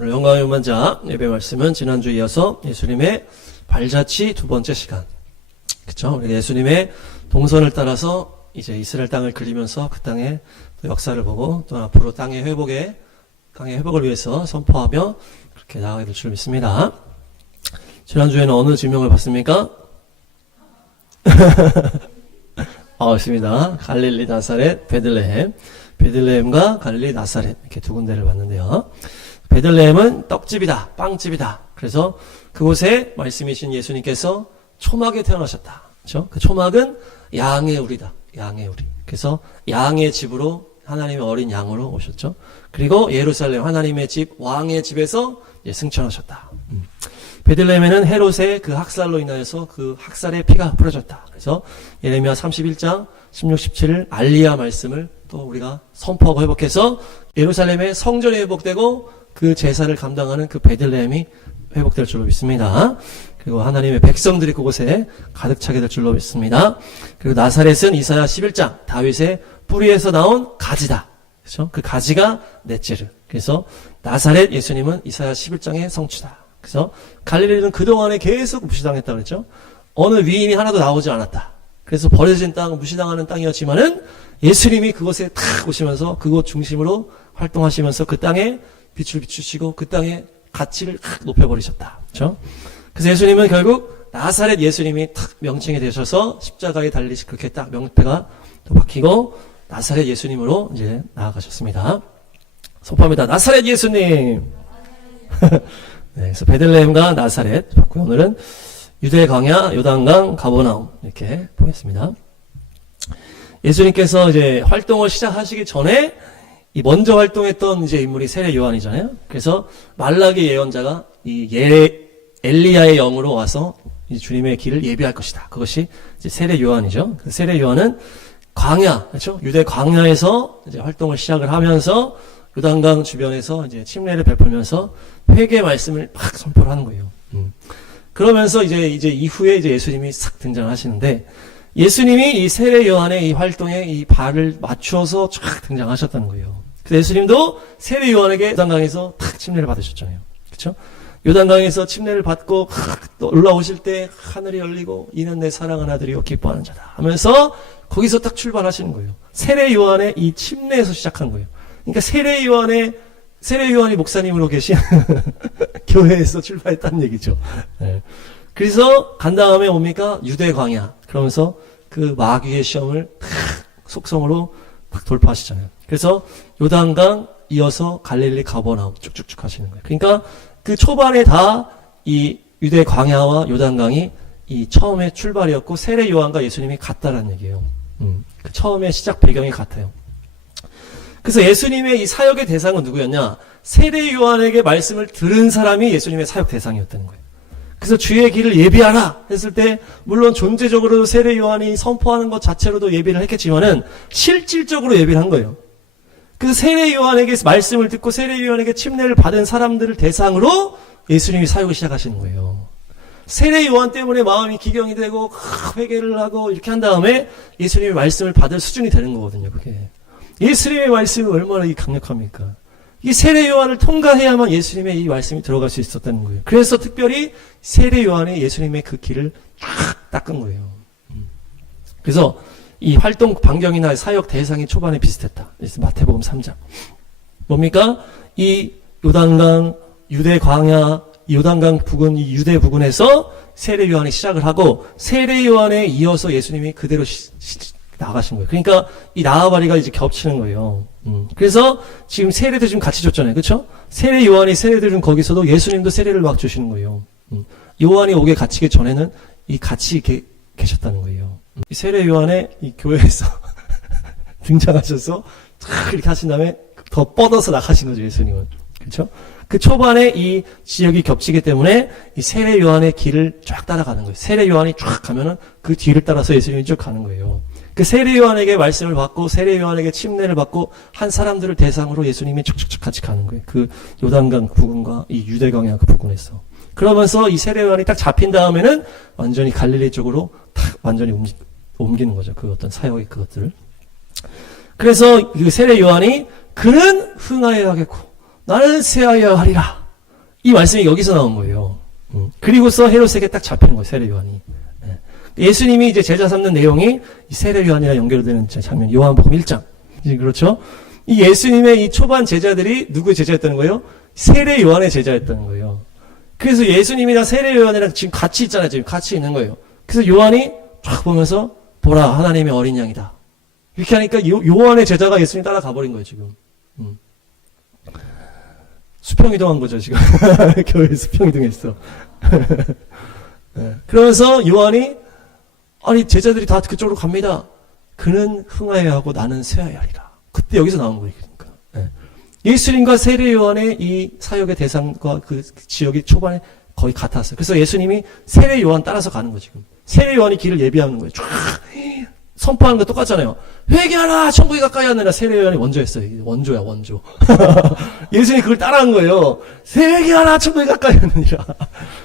오늘 영광의 운반자 예배 말씀은 지난주에 이어서 예수님의 발자취 두 번째 시간. 그쵸? 우리 예수님의 동선을 따라서 이제 이스라엘 땅을 그리면서 그 땅의 역사를 보고 또 앞으로 땅의 회복을 위해서 선포하며 그렇게 나아가게 될 줄 믿습니다. 지난주에는 어느 지명을 봤습니까? 있습니다. 갈릴리, 나사렛, 베들레헴과 갈릴리, 나사렛 이렇게 두 군데를 봤는데요. 베들레헴은 떡집이다, 빵집이다. 그래서 그곳에 말씀이신 예수님께서 초막에 태어나셨다. 그렇죠? 그 초막은 양의 우리다. 양의 우리. 그래서 양의 집으로 하나님의 어린 양으로 오셨죠. 그리고 예루살렘 하나님의 집, 왕의 집에서 승천하셨다. 베들레헴에는 헤롯의 그 학살로 인하여서 그 학살의 피가 뿌려졌다. 그래서 예레미야 31장 16, 17 알리야 말씀을 또 우리가 선포하고 회복해서 예루살렘의 성전이 회복되고 그 제사를 감당하는 그 베들레헴이 회복될 줄로 믿습니다. 그리고 하나님의 백성들이 그곳에 가득 차게 될 줄로 믿습니다. 그리고 나사렛은 이사야 11장 다윗의 뿌리에서 나온 가지다. 그렇죠? 그 가지가 넷째르. 그래서 나사렛 예수님은 이사야 11장의 성취다. 그래서 갈릴리는 그동안에 계속 무시당했다 그랬죠. 어느 위인이 하나도 나오지 않았다. 그래서 버려진 땅, 무시당하는 땅이었지만은 예수님이 그곳에 탁 오시면서 그곳 중심으로 활동하시면서 그 땅에 빛을 비추시고 그 땅의 가치를 탁 높여버리셨다. 그렇죠? 그래서 예수님은 결국 나사렛 예수님이 탁 명칭이 되셔서 십자가에 달리시 그렇게 딱 명패가 또 박히고 나사렛 예수님으로 이제 나아가셨습니다. 선포합니다. 나사렛 예수님. 네, 그래서 베들레헴과 나사렛 봤고요. 오늘은 유대 광야, 요단강, 가버나움 이렇게 보겠습니다. 예수님께서 이제 활동을 시작하시기 전에 이 먼저 활동했던 이제 인물이 세례 요한이잖아요. 그래서 말라기 예언자가 이 엘리야의 영으로 와서 이 주님의 길을 예비할 것이다. 그것이 이제 세례 요한이죠. 그 세례 요한은 광야, 그렇죠? 유대 광야에서 이제 활동을 시작을 하면서 요단강 주변에서 이제 침례를 베풀면서 회개 말씀을 막 선포를 하는 거예요. 그러면서 이제 이후에 이제 예수님이 싹 등장하시는데 예수님이 이 세례 요한의 이 활동에 이 발을 맞추어서 쫙 등장하셨다는 거예요. 그래서 예수님도 세례 요한에게 요단강에서 탁 침례를 받으셨잖아요. 그렇죠? 요단강에서 침례를 받고 또 올라오실 때 하늘이 열리고 이는 내 사랑하는 아들이요 기뻐하는 자다 하면서 거기서 딱 출발하시는 거예요. 세례 요한의 이 침례에서 시작한 거예요. 그러니까 세례 요한이 목사님으로 계신 교회에서 출발했다는 얘기죠. 네. 그래서 간 다음에 뭡니까? 유대 광야. 그러면서 그 마귀의 시험을 속성으로 딱 돌파하시잖아요. 그래서 요단강 이어서 갈릴리 가버나움 쭉쭉쭉 하시는 거예요. 그러니까 그 초반에 다 이 유대 광야와 요단강이 이 처음에 출발이었고 세례 요한과 예수님이 같다라는 얘기예요. 그 처음에 시작 배경이 같아요. 그래서 예수님의 이 사역의 대상은 누구였냐? 세례 요한에게 말씀을 들은 사람이 예수님의 사역 대상이었다는 거예요. 그래서 주의 길을 예비하라 했을 때 물론 존재적으로 세례 요한이 선포하는 것 자체로도 예비를 했겠지만은 실질적으로 예비를 한 거예요. 그래서 세례 요한에게 말씀을 듣고 세례 요한에게 침례를 받은 사람들을 대상으로 예수님이 사역을 시작하시는 거예요. 세례 요한 때문에 마음이 기경이 되고 회개를 하고 이렇게 한 다음에 예수님의 말씀을 받을 수준이 되는 거거든요. 그게 예수님의 말씀이 얼마나 강력합니까? 이 세례 요한을 통과해야만 예수님의 이 말씀이 들어갈 수 있었다는 거예요. 그래서 특별히 세례 요한이 예수님의 그 길을 딱 닦은 거예요. 그래서 이 활동 반경이나 사역 대상이 초반에 비슷했다. 마태복음 3장. 뭡니까? 이 요단강, 유대 광야, 요단강 부근, 이 유대 부근에서 세례 요한이 시작을 하고 세례 요한에 이어서 예수님이 그대로 나가신 거예요. 그러니까 이 나아바리가 이제 겹치는 거예요. 그래서 지금 세례도 지금 같이 줬잖아요. 그렇죠? 세례 요한이 세례를 준 거기서도 예수님도 세례를 막 주시는 거예요. 요한이 오게 갇히기 전에는 이 같이 이렇게 계셨다는 거예요. 이 세례 요한의 이 교회에서 등장하셔서 탁 이렇게 하신 다음에 더 뻗어서 나가신 거죠, 예수님은. 그렇죠? 그 초반에 이 지역이 겹치기 때문에 이 세례 요한의 길을 쫙 따라가는 거예요. 세례 요한이 쫙 가면은 그 뒤를 따라서 예수님이 쭉 가는 거예요. 그 세례 요한에게 말씀을 받고 세례 요한에게 침례를 받고 한 사람들을 대상으로 예수님이 쭉쭉쭉 같이 가는 거예요. 그 요단강 부근과 이 유대강야 그 부근에서. 그러면서 이 세례 요한이 딱 잡힌 다음에는 완전히 갈릴리 쪽으로 탁 완전히 옮기는 거죠. 그 어떤 사역의 그것들을. 그래서 그 세례 요한이 그는 흥하여야겠고 나는 쇠하여야 하리라 이 말씀이 여기서 나온 거예요. 그리고서 헤롯에게 딱 잡히는 거예요, 세례 요한이. 예수님이 이제 제자 삼는 내용이 이 세례 요한이랑 연결되는 장면, 요한복음 1장. 그렇죠? 이 예수님의 이 초반 제자들이 누구의 제자였다는 거예요? 세례 요한의 제자였다는 거예요. 그래서 예수님이랑 세례 요한이랑 지금 같이 있잖아요. 지금 같이 있는 거예요. 그래서 요한이 쫙 보면서 보라, 하나님의 어린 양이다. 이렇게 하니까 요한의 제자가 예수님 따라가 버린 거예요, 지금. 수평이동한 거죠, 지금. 교회 수평이동했어. 그러면서 요한이, 아니, 제자들이 다 그쪽으로 갑니다. 그는 흥하여야 하고 나는 쇠하여야 하리라. 그때 여기서 나온 거예요, 그러니까. 예수님과 세례 요한의 이 사역의 대상과 그 지역이 초반에 거의 같았어요. 그래서 예수님이 세례 요한 따라서 가는 거예요, 지금. 세례 요한이 길을 예비하는 거예요. 쫙 선포하는 거 똑같잖아요. 회개하라, 천국이 가까이 왔느라. 세례 요한이 원조였어요. 원조야, 원조. 예수님이 그걸 따라한 거예요. 회개하라, 천국이 가까이 왔느니라.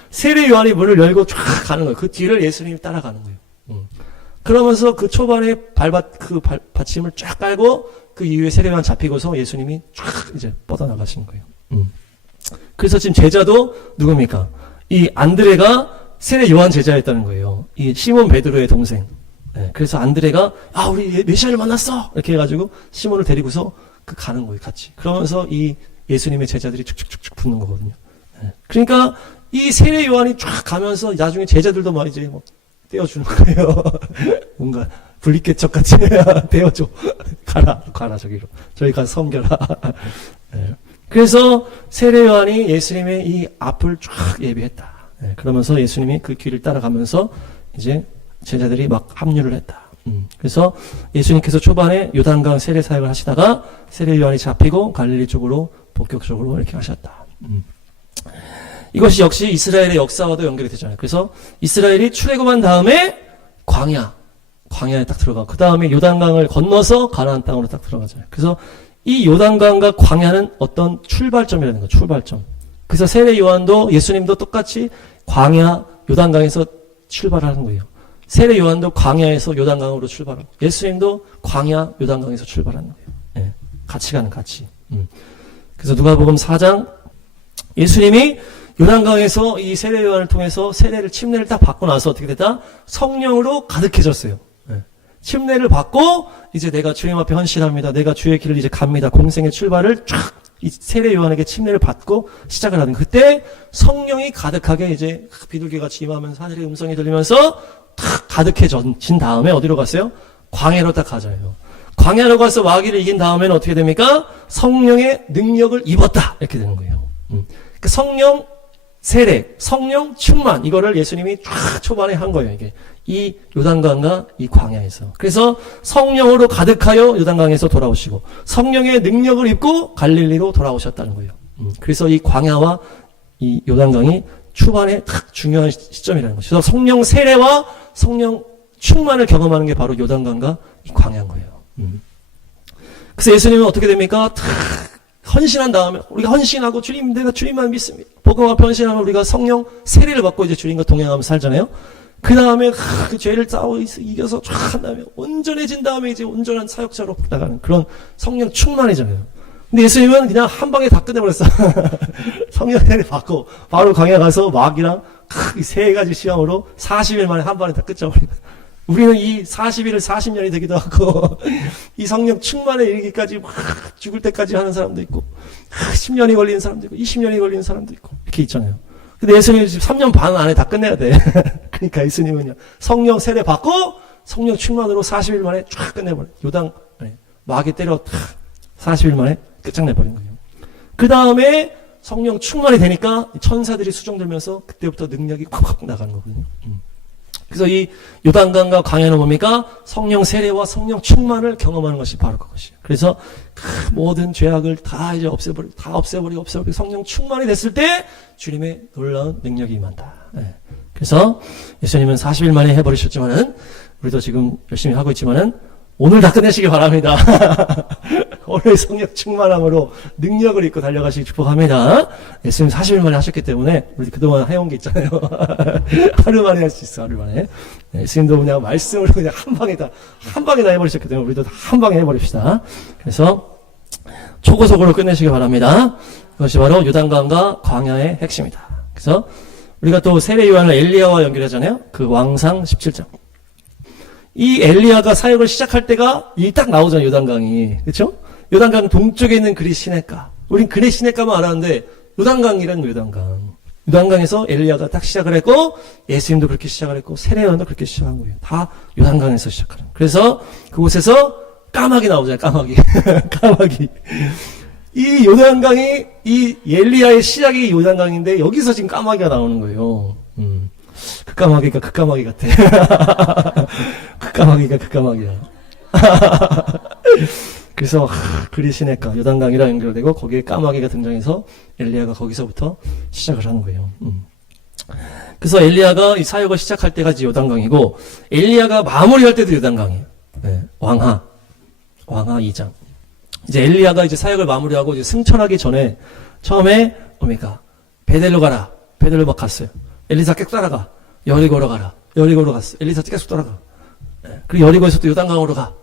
세례 요한이 문을 열고 쫙 가는 거예요. 그 뒤를 예수님이 따라가는 거예요. 그러면서 그 초반에 받침을 쫙 깔고 그 이후에 세례 요한 잡히고서 예수님이 쫙 이제 뻗어나가신 거예요. 그래서 지금 제자도 누굽니까? 이 안드레가 세례 요한 제자였다는 거예요. 이 시몬 베드로의 동생. 그래서 안드레가 우리 메시아를 만났어 이렇게 해가지고 시몬을 데리고서 가는 거예요, 같이. 그러면서 이 예수님의 제자들이 축축축축 붙는 거거든요. 그러니까 이 세례 요한이 쫙 가면서 나중에 제자들도 막 이제 떼어주는 거예요. 뭔가 분리개척 같이 떼어줘. 가라 저기로. 저기 가서 섬겨라. 그래서 세례 요한이 예수님의 이 앞을 쫙 예비했다. 그러면서 예수님이 그 길을 따라가면서 이제 제자들이 막 합류를 했다. 그래서 예수님께서 초반에 요단강 세례 사역을 하시다가 세례 요한이 잡히고 갈릴리 쪽으로 본격적으로 이렇게 하셨다. 이것이 역시 이스라엘의 역사와도 연결이 되잖아요. 그래서 이스라엘이 출애굽한 다음에 광야에 딱 들어가. 그 다음에 요단강을 건너서 가나안 땅으로 딱 들어가잖아요. 그래서 이 요단강과 광야는 어떤 출발점이라는 거예요. 출발점. 그래서 세례 요한도 예수님도 똑같이 광야 요단강에서 출발하는 거예요. 세례 요한도 광야에서 요단강으로 출발하고 예수님도 광야 요단강에서 출발하는 거예요. 같이 가는 같이. 그래서 누가복음 4장 예수님이 요단강에서 이 세례 요한을 통해서 침례를 딱 받고 나서 어떻게 됐다? 성령으로 가득해졌어요. 침례를 받고 이제 내가 주님 앞에 헌신합니다. 내가 주의 길을 이제 갑니다. 공생의 출발을 쫙 이 세례 요한에게 침례를 받고 시작을 하는 그때 성령이 가득하게 이제 비둘기같이 임하면서 하늘의 음성이 들리면서 탁 가득해진 다음에 어디로 갔어요? 광야로 딱 가잖아요. 광야로 가서 마귀를 이긴 다음에는 어떻게 됩니까? 성령의 능력을 입었다. 이렇게 되는 거예요. 그러니까 성령 세례, 성령 충만 이거를 예수님이 쫙 초반에 한 거예요. 이게 이 요단강과 이 광야에서. 그래서 성령으로 가득하여 요단강에서 돌아오시고 성령의 능력을 입고 갈릴리로 돌아오셨다는 거예요. 그래서 이 광야와 이 요단강이 초반에 딱 중요한 시점이라는 거죠. 그래서 성령 세례와 성령 충만을 경험하는 게 바로 요단강과 이 광야인 거예요. 그래서 예수님은 어떻게 됩니까? 탁 헌신한 다음에 우리가 헌신하고 주님 내가 주님만 믿습니다. 복음 앞에 헌신하면 우리가 성령 세례를 받고 이제 주님과 동행하면서 살잖아요. 그 다음에 그 죄를 싸워 이겨서 쫙 한 다음에 온전해진 다음에 이제 온전한 사역자로 나가는 그런 성령 충만이잖아요. 근데 예수님은 그냥 한 방에 다 끝내버렸어. 성령 세례 받고 바로 광야 가서 마귀랑 세 가지 시험으로 40일 만에 한 번에 다 끝져버리는. 우리는 이 40일을 40년이 되기도 하고 이 성령 충만에 이르기까지 막 죽을 때까지 하는 사람도 있고 10년이 걸리는 사람도 있고 20년이 걸리는 사람도 있고 이렇게 있잖아요. 근데 예수님은 3년 반 안에 다 끝내야 돼. 그러니까 예수님은요 성령 세례 받고 성령 충만으로 40일 만에 쫙 끝내버려. 요당 마귀 때려 40일 만에 끝장내버린 거예요. 그 다음에 성령 충만이 되니까 천사들이 수종들면서 그때부터 능력이 콱콱 나가는 거거든요. 그래서 이 요단강과 광야는 뭡니까? 성령 세례와 성령 충만을 경험하는 것이 바로 그것이에요. 그래서 그 모든 죄악을 다 이제 없애버리고 성령 충만이 됐을 때 주님의 놀라운 능력이 임한다. 그래서 예수님은 40일 만에 해버리셨지만은 우리도 지금 열심히 하고 있지만은 오늘 다 끝내시기 바랍니다. 오늘 성령 충만함으로 능력을 입고 달려가시기 축복합니다. 예수님 40일 만에 하셨기 때문에 우리 그동안 해온 게 있잖아요. 하루 만에 할 수 있어, 하루 만에. 예수님도 그냥 말씀으로 그냥 한 방에 다 해버리셨기 때문에 우리도 한 방에 해버립시다. 그래서 초고속으로 끝내시기 바랍니다. 그것이 바로 요단강과 광야의 핵심이다. 그래서 우리가 또 세례 요한을 엘리야와 연결하잖아요. 그 왕상 17장. 이 엘리야가 사역을 시작할 때가 이 딱 나오잖아요. 요단강이. 그렇죠? 요단강 동쪽에 있는 그리 시냇가. 우린 그리 시냇가만 알았는데 요단강이라는 요단강. 요단강에서 엘리야가 딱 시작을 했고 예수님도 그렇게 시작을 했고 세례 요한도 그렇게 시작한 거예요. 다 요단강에서 시작하는. 그래서 그곳에서 까마귀 나오잖아요. 까마귀. 까마귀. 이 요단강이 이 엘리야의 시작이 요단강인데 여기서 지금 까마귀가 나오는 거예요. 그 까마귀가 그 까마귀 같아. 그 까마귀가 그 까마귀야. 그래서 그리 시냇가 요단강이랑 연결되고 거기에 까마귀가 등장해서 엘리야가 거기서부터 시작을 하는 거예요. 그래서 엘리야가 이 사역을 시작할 때가 이제 요단강이고 엘리야가 마무리할 때도 요단강이에요. 네, 왕하 2장. 이제 엘리야가 이제 사역을 마무리하고 이제 승천하기 전에 처음에 뭡니까? 베델로 가라. 베델로 막 갔어요. 엘리사 계속 따라가. 여리고로 가라. 여리고로 갔어. 엘리사 계속 따라가. 그리고 여리고에서 또 요단강으로 가.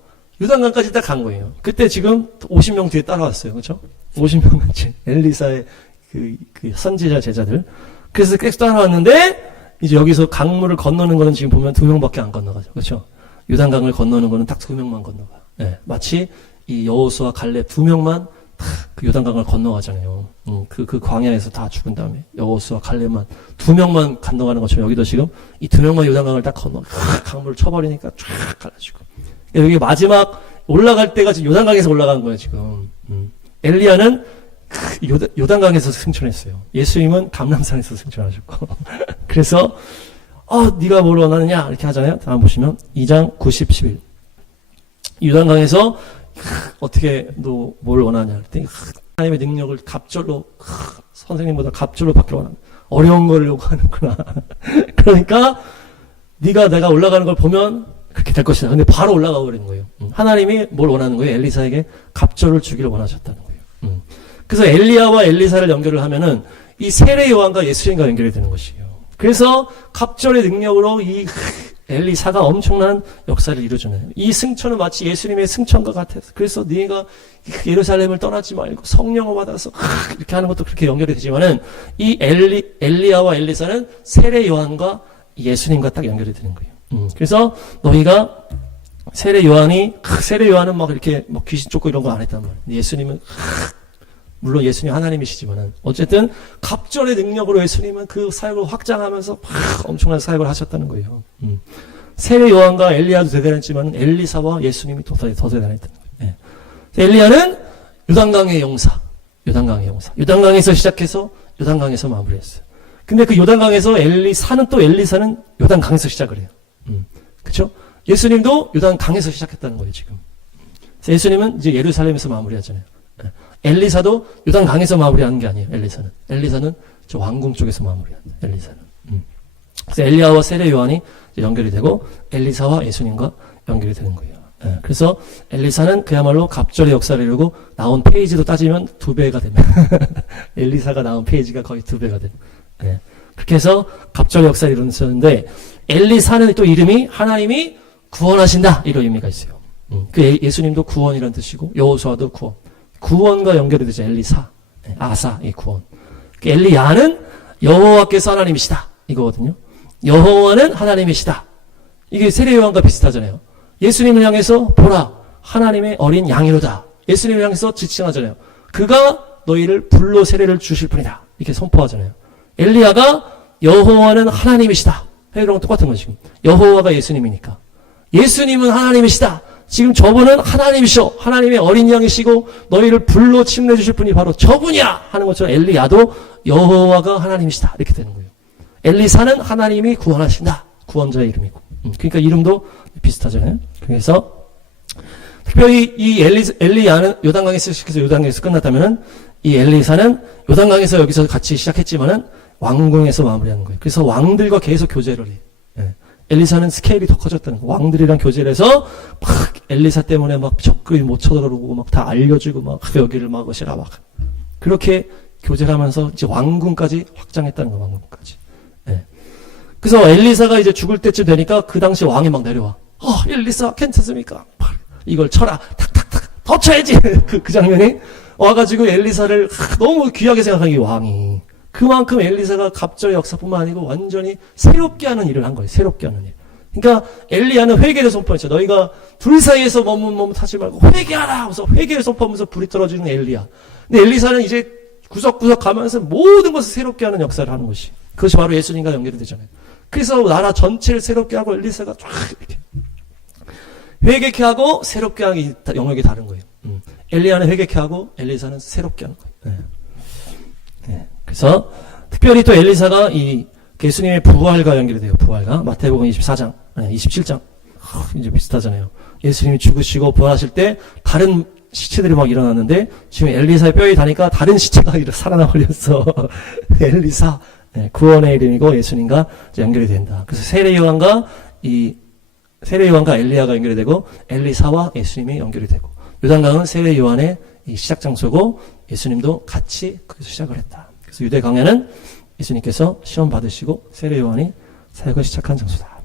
요단강까지 딱 간 거예요. 그때 지금 50명 뒤에 따라왔어요. 그렇죠? 50명 엘리사의 그 선지자 제자들. 그래서 계속 따라왔는데 이제 여기서 강물을 건너는 거는 지금 보면 2명밖에 안 건너가죠. 그렇죠? 요단강을 건너는 거는 딱 2명만 건너가. 네, 마치 이 여호수아 갈렙 2명만 그 요단강을 건너가잖아요. 그 광야에서 다 죽은 다음에 여호수아 갈렙만 2명만 건너가는 것처럼 여기도 지금 이 2명만 요단강을 딱 건너 강물을 쳐버리니까 쫙 갈라지고 여기 마지막 올라갈 때가 지금 요단강에서 올라간 거예요 지금. 엘리야는 요단강에서 승천했어요. 예수님은 감람산에서 승천하셨고 그래서 네가 뭘 원하느냐 이렇게 하잖아요. 다음 보시면 2장 90, 11 요단강에서 어떻게 너 뭘 원하냐 그랬더니 하나님의 능력을 갑절로 선생님보다 갑절로 받기로 원합니다. 어려운 걸 요구하는구나. 그러니까 네가 내가 올라가는 걸 보면 그렇게 될 것이다. 근데 바로 올라가 버리는 거예요. 하나님이 뭘 원하는 거예요? 엘리사에게 갑절을 주기를 원하셨다는 거예요. 그래서 엘리야와 엘리사를 연결을 하면은 이 세례 요한과 예수님과 연결이 되는 것이에요. 그래서 갑절의 능력으로 이 엘리사가 엄청난 역사를 이루어주는 이 승천은 마치 예수님의 승천과 같아서 그래서 네가 예루살렘을 떠나지 말고 성령을 받아서 이렇게 하는 것도 그렇게 연결이 되지만은 이 엘리야와 엘리사는 세례 요한과 예수님과 딱 연결이 되는 거예요. 그래서 너희가 세례 요한은 막 이렇게 막 귀신 쫓고 이런 거 안 했단 말이에요. 예수님은 물론 예수님 하나님이시지만은 어쨌든 갑절의 능력으로 예수님은 그 사역을 확장하면서 엄청난 사역을 하셨다는 거예요. 세례 요한과 엘리야도 대단했지만 엘리사와 예수님이 더 대단했다는 거예요. 네. 엘리야는 요단강의 용사. 요단강에서 시작해서 요단강에서 마무리했어요. 근데 그 요단강에서 엘리사는 요단강에서 시작을 해요. 그렇죠? 예수님도 요단강에서 시작했다는 거예요, 지금. 그래서 예수님은 이제 예루살렘에서 마무리하잖아요. 엘리사도 요단강에서 마무리하는 게 아니에요. 엘리사는 저 왕궁 쪽에서 마무리한다. 엘리사는. 그래서 엘리야와 세례 요한이 연결이 되고 엘리사와 예수님과 연결이 되는 거예요. 그래서 엘리사는 그야말로 갑절의 역사를 이루고 나온 페이지도 따지면 2배가 됩니다. 엘리사가 나온 페이지가 거의 2배가 됩니다. 그렇게 해서 갑절의 역사를 이루었는데 엘리사는 또 이름이 하나님이 구원하신다 이런 의미가 있어요. 그 예수님도 구원이라는 뜻이고 여호수아도 구원과 연결이 되죠. 엘리사, 아사, 이 구원. 엘리야는 여호와께서 하나님이시다 이거거든요. 여호와는 하나님이시다. 이게 세례 요한과 비슷하잖아요. 예수님을 향해서 보라 하나님의 어린 양이로다. 예수님을 향해서 지칭하잖아요. 그가 너희를 불로 세례를 주실 뿐이다. 이렇게 선포하잖아요. 엘리야가 여호와는 하나님이시다. 이런 건 똑같은 거죠. 지금 여호와가 예수님이니까. 예수님은 하나님이시다. 지금 저분은 하나님이셔. 하나님의 어린 양이시고 너희를 불로 침례 주실 분이 바로 저분이야 하는 것처럼 엘리야도 여호와가 하나님이시다. 이렇게 되는 거예요. 엘리사는 하나님이 구원하신다. 구원자의 이름이고. 그러니까 이름도 비슷하잖아요. 그래서 특별히 이 엘리야는 요단강에서 시작해서 요단강에서 끝났다면은 이 엘리사는 요단강에서 여기서 같이 시작했지만은 왕궁에서 마무리하는 거예요. 그래서 왕들과 계속 교제를 해요. 엘리사는 스케일이 더 커졌다는 거예요. 왕들이랑 교제를 해서 막 엘리사 때문에 막 적그리 못 쳐들어오고 막 다 알려주고 막 여기를 막 오시라 막 그렇게 교제를 하면서 이제 왕궁까지 확장했다는 거예요. 왕궁까지. 그래서 엘리사가 이제 죽을 때쯤 되니까 그 당시 왕이 막 내려와. 엘리사 괜찮습니까? 이걸 쳐라. 탁탁탁 더 쳐야지. 그 장면이 와가지고 엘리사를 너무 귀하게 생각한 게 왕이. 그만큼 엘리사가 갑절의 역사뿐만 아니고 완전히 새롭게 하는 일을 한 거예요. 새롭게 하는 일. 그러니까 엘리야는 회개를 선포했죠. 너희가 둘 사이에서 머뭇머뭇하지 말고 회개하라. 그래서 회개를 선포하면서 불이 떨어지는 엘리야. 근데 엘리사는 이제 구석구석 가면서 모든 것을 새롭게 하는 역사를 하는 것이. 그것이 바로 예수님과 연결이 되잖아요. 그래서 나라 전체를 새롭게 하고 엘리사가 쫙 이렇게 회개케 하고 새롭게 하기 영역이 다른 거예요. 엘리야는 회개케 하고 엘리사는 새롭게 하는 거예요. 네. 네. 그래서 특별히 또 엘리사가 이 예수님의 부활과 연결이 돼요. 부활과 마태복음 24장, 27장 이제 비슷하잖아요. 예수님이 죽으시고 부활하실 때 다른 시체들이 막 일어났는데 지금 엘리사의 뼈에 닿으니까 다른 시체가 살아나 버렸어. 엘리사 구원의 이름이고 예수님과 연결이 된다. 그래서 세례 요한과 엘리야가 연결이 되고 엘리사와 예수님이 연결이 되고 요단강은 세례 요한의 이 시작 장소고 예수님도 같이 거기서 시작을 했다. 그래서 유대 광야는 예수님께서 시험 받으시고 세례 요한이 사역을 시작한 장소다.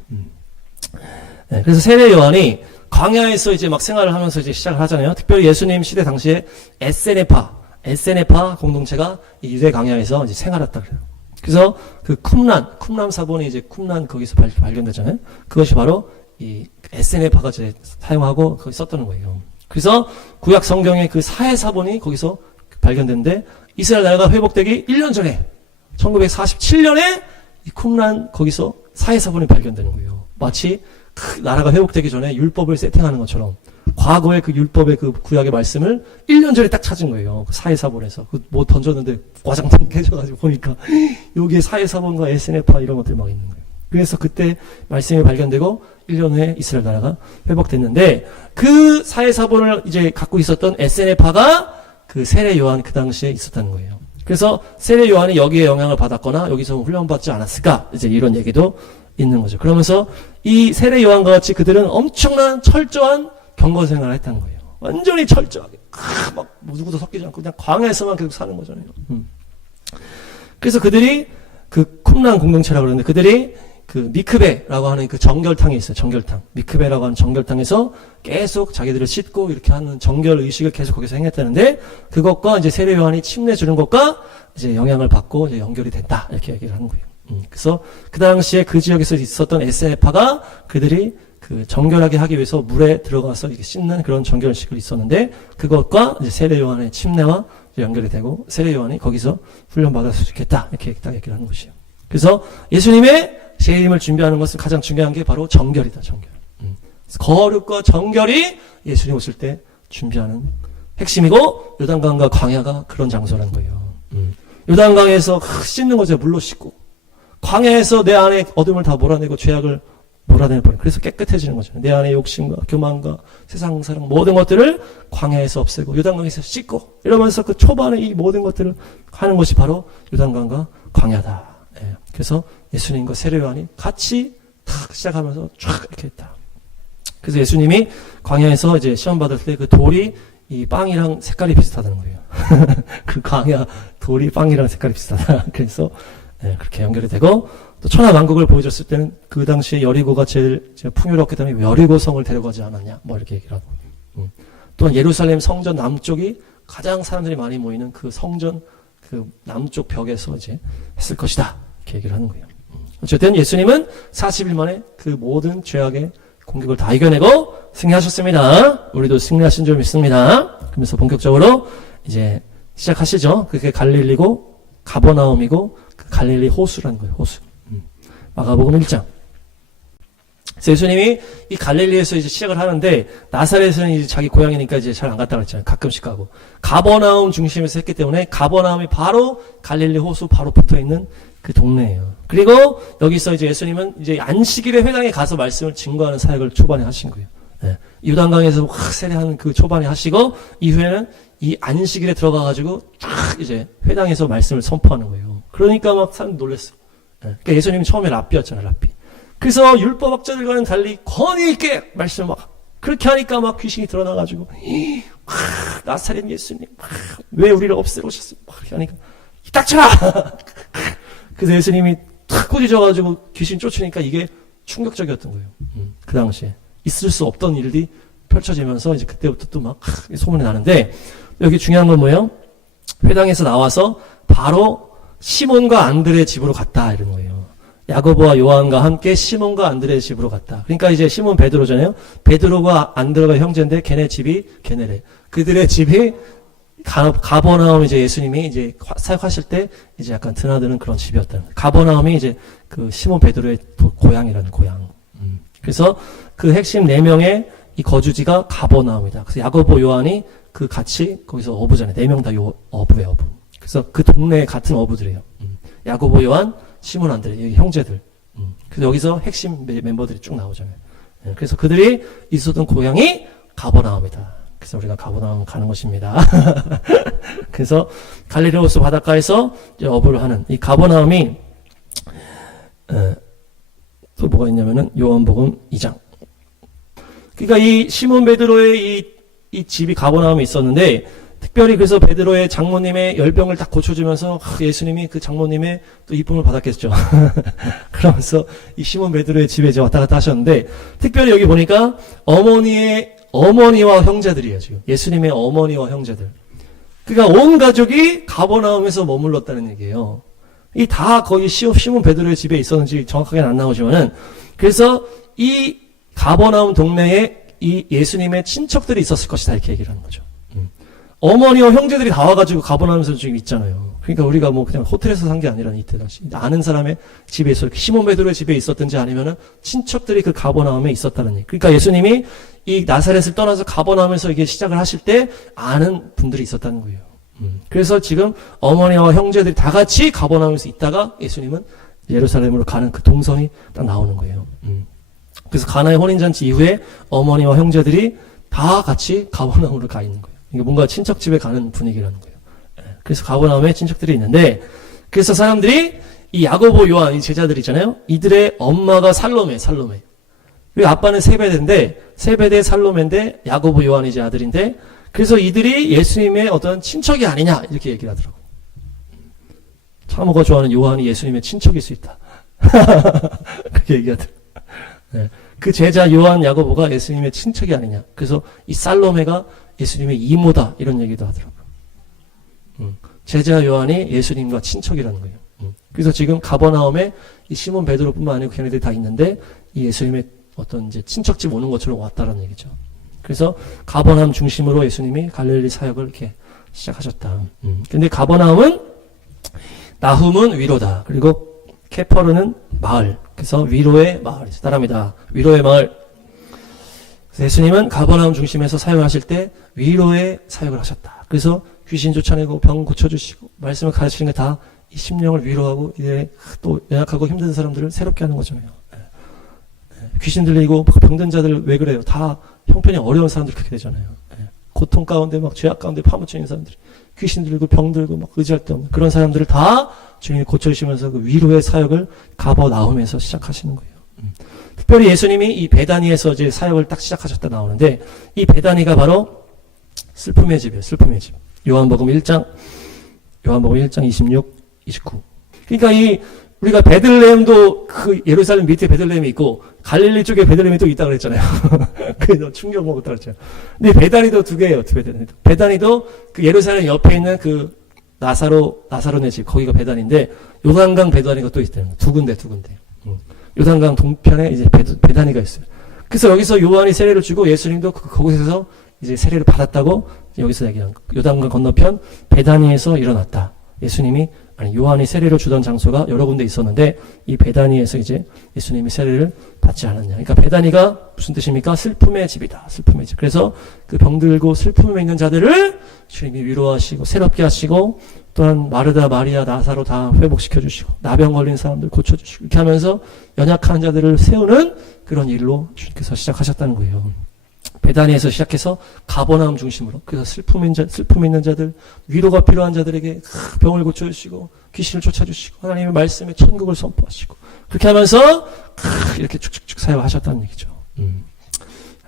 네, 그래서 세례 요한이 광야에서 이제 막 생활을 하면서 이제 시작을 하잖아요. 특별히 예수님 시대 당시에 에세네파 공동체가 이 유대 광야에서 이제 생활했다 그래요. 그래서 그 쿰람 사본이 이제 쿰란 거기서 발견되잖아요. 그것이 바로 이 에세네파가 이제 사용하고 거기 썼다는 거예요. 그래서 구약 성경의 그 사해 사본이 거기서 발견됐는데 이스라엘 나라가 회복되기 1년 전에 1947년에 이 쿰란 거기서 사해 사본이 발견되는 거예요. 마치 그 나라가 회복되기 전에 율법을 세팅하는 것처럼 과거의 그 율법의 그 구약의 말씀을 1년 전에 딱 찾은 거예요. 그 사해 사본에서 그 뭐 던졌는데 과장탕 깨져가지고 보니까 여기에 사해 사본과 에스네파 이런 것들이 막 있는 거예요. 그래서 그때 말씀이 발견되고 1년 후에 이스라엘 나라가 회복됐는데 그 사해 사본을 이제 갖고 있었던 에스네파가 그 세례 요한 그 당시에 있었다는 거예요. 그래서 세례 요한이 여기에 영향을 받았거나 여기서 훈련받지 않았을까 이제 이런 얘기도 있는 거죠. 그러면서 이 세례 요한과 같이 그들은 엄청난 철저한 경건 생활을 했다는 거예요. 완전히 철저하게 막 누구도 섞이지 않고 그냥 광야에서만 계속 사는 거잖아요. 그래서 그들이 그 쿰란 공동체라고 그러는데 그들이 그 미크베라고 하는 그 정결탕이 있어요. 정결탕. 미크베라고 하는 정결탕에서 계속 자기들을 씻고 이렇게 하는 정결 의식을 계속 거기서 행했다는데 그것과 이제 세례 요한이 침례 주는 것과 이제 영향을 받고 이제 연결이 됐다. 이렇게 얘기를 하는 거예요. 그래서 그 당시에 그 지역에서 있었던 에스네파가 그들이 그 정결하게 하기 위해서 물에 들어가서 이렇게 씻는 그런 정결식을 있었는데 그것과 이제 세례 요한의 침례와 연결이 되고 세례 요한이 거기서 훈련받을 수 있겠다. 이렇게 딱 얘기를 하는 것이에요. 그래서 예수님의 재림을 준비하는 것은 가장 중요한 게 바로 정결이다. 정결. 거룩과 정결이 예수님 오실 때 준비하는 핵심이고 요단강과 광야가 그런 장소라는 거예요. 요단강에서 씻는 거죠. 물로 씻고 광야에서 내 안에 어둠을 다 몰아내고 죄악을 몰아내버려. 그래서 깨끗해지는 거죠. 내 안에 욕심과 교만과 세상 사랑 모든 것들을 광야에서 없애고 요단강에서 씻고 이러면서 그 초반에 이 모든 것들을 하는 것이 바로 요단강과 광야다. 예. 그래서 예수님과 세례 요한이 같이 탁 시작하면서 쫙 이렇게 했다. 그래서 예수님이 광야에서 이제 시험 받을 때 그 돌이 이 빵이랑 색깔이 비슷하다는 거예요. 그 광야 돌이 빵이랑 색깔이 비슷하다. 그래서 네, 그렇게 연결이 되고 또 천하만국을 보여줬을 때는 그 당시에 여리고가 제일 풍요롭기 때문에 여리고성을 데려가지 않았냐 뭐 이렇게 얘기를 하고 또한 예루살렘 성전 남쪽이 가장 사람들이 많이 모이는 그 성전 그 남쪽 벽에서 이제 했을 것이다 이렇게 얘기를 하는 거예요. 어쨌든 예수님은 40일 만에 그 모든 죄악의 공격을 다 이겨내고 승리하셨습니다. 우리도 승리하신 줄 믿습니다. 그러면서 본격적으로 이제 시작하시죠. 그게 갈릴리고 가버나움이고 그 갈릴리 호수라는 거예요. 호수. 마가복음 1장. 그래서 예수님이 이 갈릴리에서 이제 시작을 하는데 나사렛은 이제 자기 고향이니까 이제 잘 안 갔다 그랬잖아요. 가끔씩 가고. 가버나움 중심에서 했기 때문에 가버나움이 바로 갈릴리 호수 바로 붙어 있는 그 동네예요. 그리고 여기서 이제 예수님은 이제 안식일에 회당에 가서 말씀을 증거하는 사역을 초반에 하신 거예요. 네. 요단강에서 확 세례하는 그 초반에 하시고 이후에는 이 안식일에 들어가가지고 쫙 이제 회당에서 말씀을 선포하는 거예요. 그러니까 막 사람들 놀랐어. 네. 그러니까 예수님은 처음에 랍비였잖아요, 랍비. 그래서 율법학자들과는 달리 권위 있게 말씀을 막 그렇게 하니까 막 귀신이 드러나가지고 나사렛 예수님 왜 우리를 없애러 오셨어요? 막 이렇게 하니까 닥쳐라! 그래서 예수님이 탁 꾸짖어가지고 귀신 쫓으니까 이게 충격적이었던 거예요. 그 당시에 있을 수 없던 일이 펼쳐지면서 이제 그때부터 또 막 소문이 나는데 여기 중요한 건 뭐예요? 회당에서 나와서 바로 시몬과 안드레의 집으로 갔다 이런 거예요. 야고보와 요한과 함께 시몬과 안드레의 집으로 갔다. 그러니까 이제 시몬 베드로잖아요. 베드로가 안드레가 형제인데 걔네 집이 걔네래. 그들의 집이 가버나움 이제 예수님이 이제 사역하실 때 이제 약간 드나드는 그런 집이었다는. 가버나움이 이제 그 시몬 베드로의 고향이라는 고향. 그래서 그 핵심 4명의 이 거주지가 가버나움이다. 그래서 야고보 요한이 그 같이 거기서 어부잖아요. 4명 다 어부예요, 어부. 그래서 그 동네에 같은 어부들이에요. 야고보 요한, 시몬 안드레, 여기 형제들. 그래서 여기서 핵심 멤버들이 쭉 나오잖아요. 그래서 그들이 있었던 고향이 가버나움이다. 그래서 우리가 가버나움 가는 것입니다. 그래서 갈릴리 호수 바닷가에서 이제 어부를 하는 이 가버나움이 또 뭐가 있냐면은 요한복음 2장. 그러니까 이 시몬 베드로의 이 집이 가버나움에 있었는데 특별히 그래서 베드로의 장모님의 열병을 딱 고쳐주면서 예수님이 그 장모님의 또 이쁨을 받았겠죠. 그러면서 이 시몬 베드로의 집에 이제 왔다 갔다 하셨는데 특별히 여기 보니까 어머니와 형제들이에요, 지금. 예수님의 어머니와 형제들. 그러니까 온 가족이 가버나움에서 머물렀다는 얘기예요. 이 다 거의 시몬 베드로의 집에 있었는지 정확하게는 안 나오지만은 그래서 이 가버나움 동네에 이 예수님의 친척들이 있었을 것이다 이렇게 얘기를 하는 거죠. 어머니와 형제들이 다 와가지고 가버나움에서 지금 있잖아요. 그러니까 우리가 뭐 그냥 호텔에서 산 게 아니라 이때 당시 아는 사람의 집에 있었, 시몬 베드로의 집에 있었든지 아니면은 친척들이 그 가버나움에 있었다는 얘기. 그러니까 예수님이 이 나사렛을 떠나서 가버나움에서 이게 시작을 하실 때 아는 분들이 있었다는 거예요. 그래서 지금 어머니와 형제들이 다 같이 가버나움에서 있다가 예수님은 예루살렘으로 가는 그 동선이 딱 나오는 거예요. 그래서 가나의 혼인잔치 이후에 어머니와 형제들이 다 같이 가버나움으로 가 있는 거예요. 이게 뭔가 친척집에 가는 분위기라는 거예요. 그래서 가버나움에 친척들이 있는데 그래서 사람들이 이 야고보 요한 이 제자들 있잖아요. 이들의 엄마가 살로메. 그리고 아빠는 세베대 살로메인데 야고보 요한이 이제 아들인데 그래서 이들이 예수님의 어떤 친척이 아니냐 이렇게 얘기를 하더라고요. 참호가 좋아하는 요한이 예수님의 친척일 수 있다. 그렇게 얘기하더라고요. 네. 그 제자 요한 야고보가 예수님의 친척이 아니냐. 그래서 이 살로메가 예수님의 이모다 이런 얘기도 하더라고요. 제자 요한이 예수님과 친척이라는 거예요. 그래서 지금 가버나움에 이 시몬 베드로뿐만 아니고 걔네들이 다 있는데 이 예수님의 어떤 이제 친척집 오는 것처럼 왔다라는 얘기죠. 그래서 가버나움 중심으로 예수님이 갈릴리 사역을 이렇게 시작하셨다. 근데 가버나움은 나훔은 위로다. 그리고 케퍼르는 마을. 그래서 위로의 마을. 따라합니다. 위로의 마을. 그래서 예수님은 가버나움 중심에서 사역을 하실 때 위로의 사역을 하셨다. 그래서 귀신 쫓아내고 병 고쳐주시고 말씀을 가르치는 게 다 이 심령을 위로하고 이제 또 연약하고 힘든 사람들을 새롭게 하는 거잖아요. 귀신 들리고 병든 자들 왜 그래요? 다 형편이 어려운 사람들 그렇게 되잖아요. 고통 가운데 막 죄악 가운데 파묻혀 있는 사람들이 귀신 들고 병 들고 막 의지할 데 없는 그런 사람들을 다 주님이 고쳐주시면서 그 위로의 사역을 가버나움에서 시작하시는 거예요. 특별히 예수님이 이 베다니에서 이제 사역을 딱 시작하셨다 나오는데 이 베다니가 바로 슬픔의 집이에요. 슬픔의 집. 요한복음 1장 26, 29. 그러니까 이 우리가 베들레헴도 그 예루살렘 밑에 베들레헴이 있고 갈릴리 쪽에 베들레헴이 또 있다고 그랬잖아요. 그래서 충격 먹었다고 그랬잖아요. 근데 베다니도 두 개예요. 베다니도 그 예루살렘 옆에 있는 그 나사로네 집 거기가 베다니인데 요단강 베다니가 또 있다는 거예요. 두 군데. 요단강 동편에 이제 베다니가 있어요. 그래서 여기서 요한이 세례를 주고 예수님도 거기서 이제 세례를 받았다고 여기서 얘기한 거. 요단강 건너편 베다니에서 일어났다. 요한이 세례를 주던 장소가 여러 군데 있었는데 이 베다니에서 이제 예수님이 세례를 받지 않았냐. 그러니까 베다니가 무슨 뜻입니까? 슬픔의 집이다. 슬픔의 집. 그래서 그 병들고 슬픔에 있는 자들을 주님이 위로하시고 새롭게 하시고 또한 마르다, 마리아, 나사로 다 회복시켜 주시고 나병 걸린 사람들 고쳐주시고 이렇게 하면서 연약한 자들을 세우는 그런 일로 주님께서 시작하셨다는 거예요. 베다니에서 시작해서 가버나움 중심으로 그래서 슬픔 있는 자들 위로가 필요한 자들에게 병을 고쳐주시고 귀신을 쫓아주시고 하나님의 말씀에 천국을 선포하시고 그렇게 하면서 이렇게 쭉쭉쭉 사역하셨다는 얘기죠.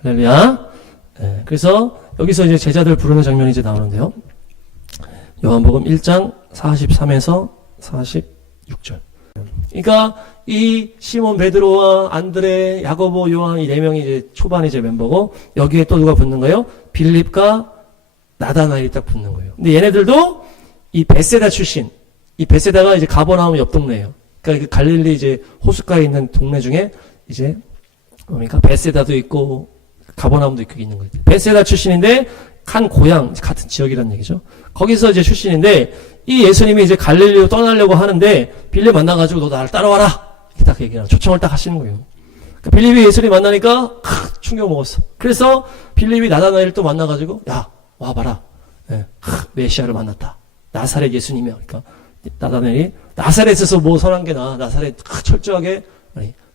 할렐루야. 네, 그래서 여기서 이제 제자들 부르는 장면이 이제 나오는데요. 요한복음 1장 43에서 46절. 그러니까 이 시몬 베드로와 안드레, 야고보, 요한 이 4명이 이제 초반에 이제 멤버고 여기에 또 누가 붙는 거예요? 빌립과 나다나엘이 딱 붙는 거예요. 근데 얘네들도 이 베세다 출신, 이 베세다가 이제 가버나움 옆 동네예요. 그러니까 그 갈릴리 이제 호숫가에 있는 동네 중에 이제 뭡니까? 베세다도 있고 가버나움도 있는 거예요. 베세다 출신인데 한 고향 같은 지역이라는 얘기죠. 거기서 이제 출신인데 이 예수님이 이제 갈릴리로 떠나려고 하는데 빌립 만나가지고 너 나를 따라와라 이렇게 딱 얘기하는 초청을 딱 하시는 거예요. 그러니까 빌립이 예수님 만나니까 충격 먹었어. 그래서 빌립이 나다나엘을 또 만나가지고 야 와봐라. 네, 메시아를 만났다. 나사렛 예수님이야. 그러니까 나다나엘이 나사렛에서 뭐 선한 게 나. 나사렛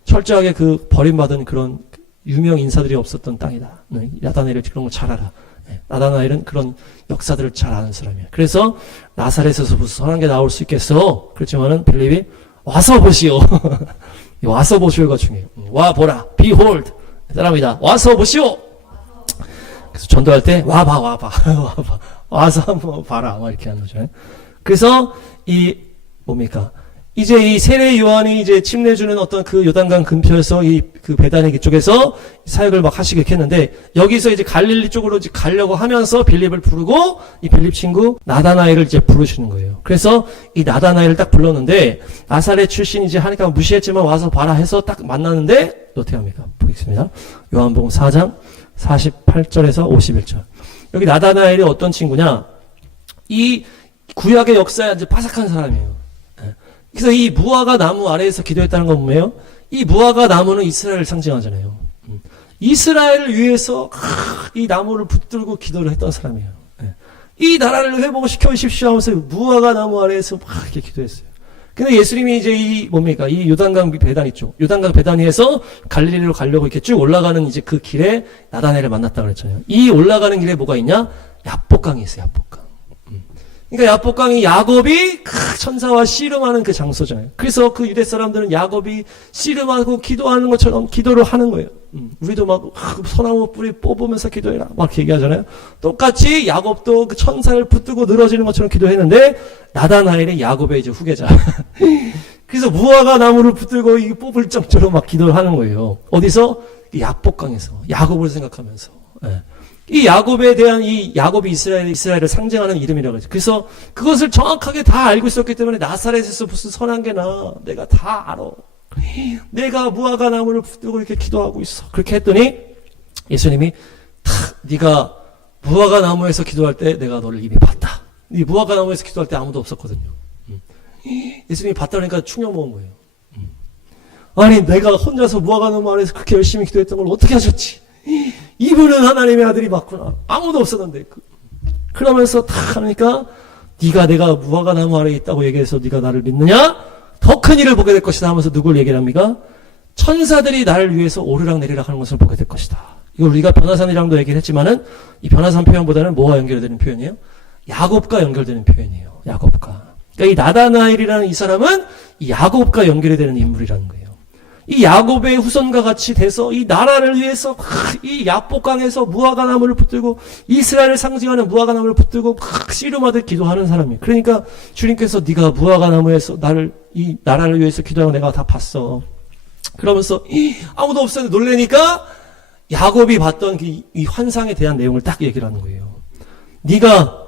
철저하게 그 버림받은 그런 유명 인사들이 없었던 땅이다. 나다나엘이 그런 거 잘 알아. 나다나엘은 그런 역사들을 잘 아는 사람이야. 그래서 나사렛에서 무슨 선한 게 나올 수 있겠어. 그렇지만은 빌립이 와서 보시오. 와서 보시오가 중요해요. 와 보라. Behold. 사람이다. 와서 보시오. 그래서 전도할 때 와봐. 와서 한번 봐라. 이렇게 하는 거죠. 그래서 이 뭡니까? 이제 이 세례 요한이 이제 침례주는 어떤 그 요단강 근처에서 이 그 베다니 쪽에서 사역을 막 하시게 했는데 여기서 이제 갈릴리 쪽으로 이제 가려고 하면서 빌립을 부르고 이 빌립 친구 나다나엘을 이제 부르시는 거예요. 그래서 이 나다나엘을 딱 불렀는데 나사렛 출신 이제 하니까 무시했지만 와서 봐라 해서 딱 만나는데 어떻게 합니까? 보겠습니다. 요한복음 4장 48절에서 51절. 여기 나다나엘이 어떤 친구냐? 이 구약의 역사에 이제 바삭한 사람이에요. 그래서 이 무화과 나무 아래에서 기도했다는 건 뭐예요? 이 무화과 나무는 이스라엘을 상징하잖아요. 이스라엘을 위해서 이 나무를 붙들고 기도를 했던 사람이에요. 이 나라를 회복시켜 주십시오 하면서 무화과 나무 아래에서 막 이렇게 기도했어요. 근데 예수님이 이제 이 뭡니까? 이 요단강 배단 있죠. 요단강 배단위에서 갈릴리로 가려고 이렇게 쭉 올라가는 이제 그 길에 나다나엘을 만났다고 그랬잖아요. 이 올라가는 길에 뭐가 있냐? 야복강이 있어요. 야복강. 그러니까 야복강이 야곱이 천사와 씨름하는 그 장소잖아요. 그래서 그 유대 사람들은 야곱이 씨름하고 기도하는 것처럼 기도를 하는 거예요. 우리도 막 소나무 뿌리 뽑으면서 기도해라 막 이렇게 얘기하잖아요. 똑같이 야곱도 그 천사를 붙들고 늘어지는 것처럼 기도했는데 나다나엘이 야곱의 이제 후계자. 그래서 무화과 나무를 붙들고 이 뽑을 정도로 막 기도를 하는 거예요. 어디서? 야복강에서 야곱을 생각하면서. 이 야곱에 대한 이 야곱이 이스라엘을 상징하는 이름이라고 하죠. 그래서 그것을 정확하게 다 알고 있었기 때문에 나사렛에서 무슨 선한 게 나. 내가 다 알아. 내가 무화과 나무를 붙들고 이렇게 기도하고 있어. 그렇게 했더니 예수님이 네가 무화과 나무에서 기도할 때 내가 너를 이미 봤다. 이 무화과 나무에서 기도할 때 아무도 없었거든요. 예수님이 봤다 그러니까 충격 먹은 거예요. 아니 내가 혼자서 무화과 나무 아래에서 그렇게 열심히 기도했던 걸 어떻게 하셨지? 이분은 하나님의 아들이 맞구나. 아무도 없었는데. 그러면서 딱 하니까 네가 내가 무화과 나무 아래에 있다고 얘기해서 네가 나를 믿느냐? 더 큰 일을 보게 될 것이다 하면서 누굴 얘기를 합니까? 천사들이 나를 위해서 오르락 내리락 하는 것을 보게 될 것이다. 이걸 우리가 변화산이랑도 얘기를 했지만은 이 변화산 표현보다는 뭐와 연결되는 표현이에요? 야곱과 연결되는 표현이에요. 야곱과. 그러니까 이 나다나엘이라는 이 사람은 이 야곱과 연결이 되는 인물이라는 거예요. 이 야곱의 후손과 같이 돼서 이 나라를 위해서 이 야복강에서 무화과 나무를 붙들고 이스라엘을 상징하는 무화과 나무를 붙들고 씨름하듯 기도하는 사람이에요. 그러니까 주님께서 네가 무화과 나무에서 이 나라를 위해서 기도하는 거 내가 다 봤어. 그러면서 아무도 없었는데 놀래니까 야곱이 봤던 이 환상에 대한 내용을 딱 얘기를 하는 거예요. 네가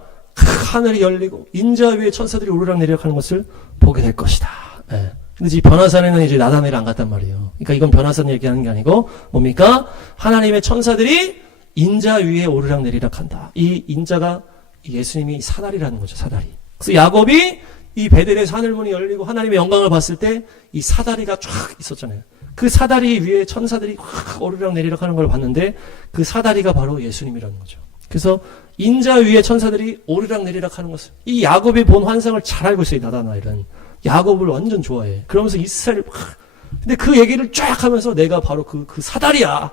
하늘이 열리고 인자 위에 천사들이 오르락 내리락 하는 것을 보게 될 것이다. 네. 근데 이 변화산에는 이제 나다나엘이 안 갔단 말이에요. 그러니까 이건 변화산 얘기하는 게 아니고 뭡니까? 하나님의 천사들이 인자 위에 오르락 내리락 한다. 이 인자가 예수님이 사다리라는 거죠. 사다리. 그래서 야곱이 이 베델에서 하늘문이 열리고 하나님의 영광을 봤을 때 이 사다리가 쫙 있었잖아요. 그 사다리 위에 천사들이 확 오르락 내리락 하는 걸 봤는데 그 사다리가 바로 예수님이라는 거죠. 그래서 인자 위에 천사들이 오르락 내리락 하는 것을 이 야곱이 본 환상을 잘 알고 있어요. 나다나엘은. 야곱을 완전 좋아해. 그러면서 이스라엘, 근데 그 얘기를 쫙 하면서 내가 바로 그 사다리야.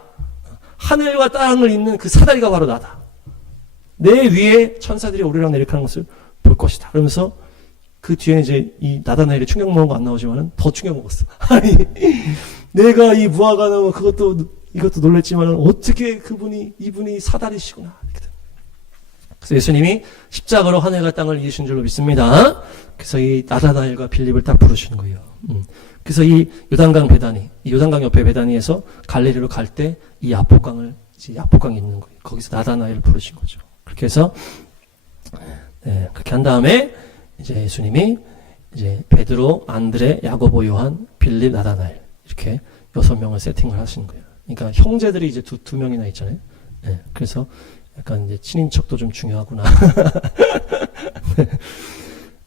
하늘과 땅을 잇는 그 사다리가 바로 나다. 내 위에 천사들이 오르락 내리락 하는 것을 볼 것이다. 그러면서 그 뒤에 이제 이 나다나엘이 충격 먹은 거 안 나오지만은 더 충격 먹었어. 아니, 내가 이 무화과 나무 이것도 놀랬지만은 어떻게 이분이 사다리시구나. 그래서 예수님이 십자가로 하늘과 땅을 이으신 줄로 믿습니다. 그래서 이 나다나엘과 빌립을 딱 부르시는 거예요. 그래서 이 요단강 배단위, 이 요단강 옆에 배단위에서 갈릴리로 갈 때 이 야복강이 있는 거예요. 거기서 나다나엘을 부르신 거죠. 그렇게 해서 네, 그렇게 한 다음에 이제 예수님이 이제 베드로, 안드레, 야고보, 요한, 빌립, 나다나엘 이렇게 6명을 세팅을 하시는 거예요. 그러니까 형제들이 이제 두 명이나 있잖아요. 네, 그래서 약간 이제 친인척도 좀 중요하구나.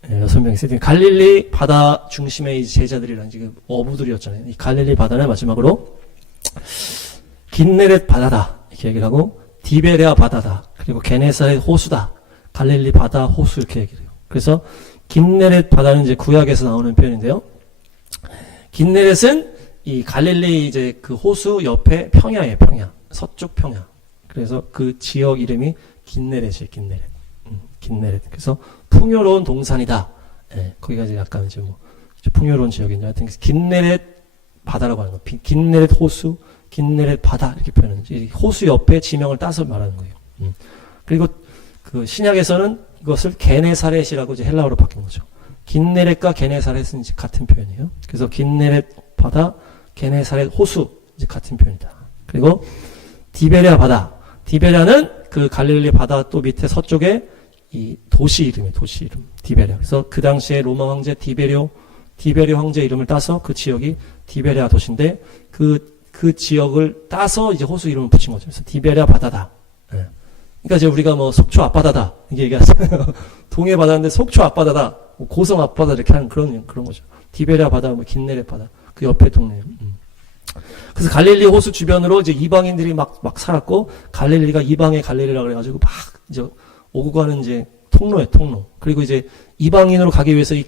네, 6명이 세팅. 갈릴리 바다 중심의 이 제자들이란 지금 어부들이었잖아요. 이 갈릴리 바다는 마지막으로 긴네렛 바다다 이렇게 얘기를 하고, 디베레아 바다다, 그리고 게네사렛 호수다, 갈릴리 바다 호수 이렇게 얘기를 해요. 그래서 긴네렛 바다는 이제 구약에서 나오는 표현인데요. 긴네렛은 이 갈릴리 이제 그 호수 옆에 평야예요. 평야, 서쪽 평야. 그래서 그 지역 이름이 긴네렛이에요. 긴네렛. 긴네렛. 그래서 풍요로운 동산이다. 예, 거기가 이제 약간 이제 뭐 풍요로운 지역인데, 하여튼 긴네렛 바다라고 하는 거. 긴네렛 호수, 긴네렛 바다 이렇게 표현하는 거죠. 호수 옆에 지명을 따서 말하는 거예요. 그리고 그 신약에서는 이것을 게네사렛이라고 이제 헬라어로 바뀐 거죠. 긴네렛과 게네사렛은 이제 같은 표현이에요. 그래서 긴네렛 바다, 게네사렛 호수 이제 같은 표현이다. 그리고 디베레아 바다. 디베레아는 그 갈릴리 바다 또 밑에 서쪽에 이 도시 이름이에요. 도시 이름. 디베레아. 그래서 그 당시에 로마 황제 디베리오 황제 이름을 따서 그 지역이 디베레아 도시인데, 그 지역을 따서 이제 호수 이름을 붙인 거죠. 그래서 디베레아 바다다. 네. 그러니까 이제 우리가 뭐 속초 앞바다다 이게 얘기하잖아요. 동해 바다인데 속초 앞바다다, 뭐 고성 앞바다 이렇게 하는 그런 거죠. 디베레아 바다, 뭐 긴네렛 바다 그 옆에 동네예요. 그래서 갈릴리 호수 주변으로 이제 이방인들이 막 살았고, 갈릴리가 이방의 갈릴리라 그래가지고 막 이제 오고 가는 이제 통로예요, 통로. 그리고 이제 이방인으로 가기 위해서 이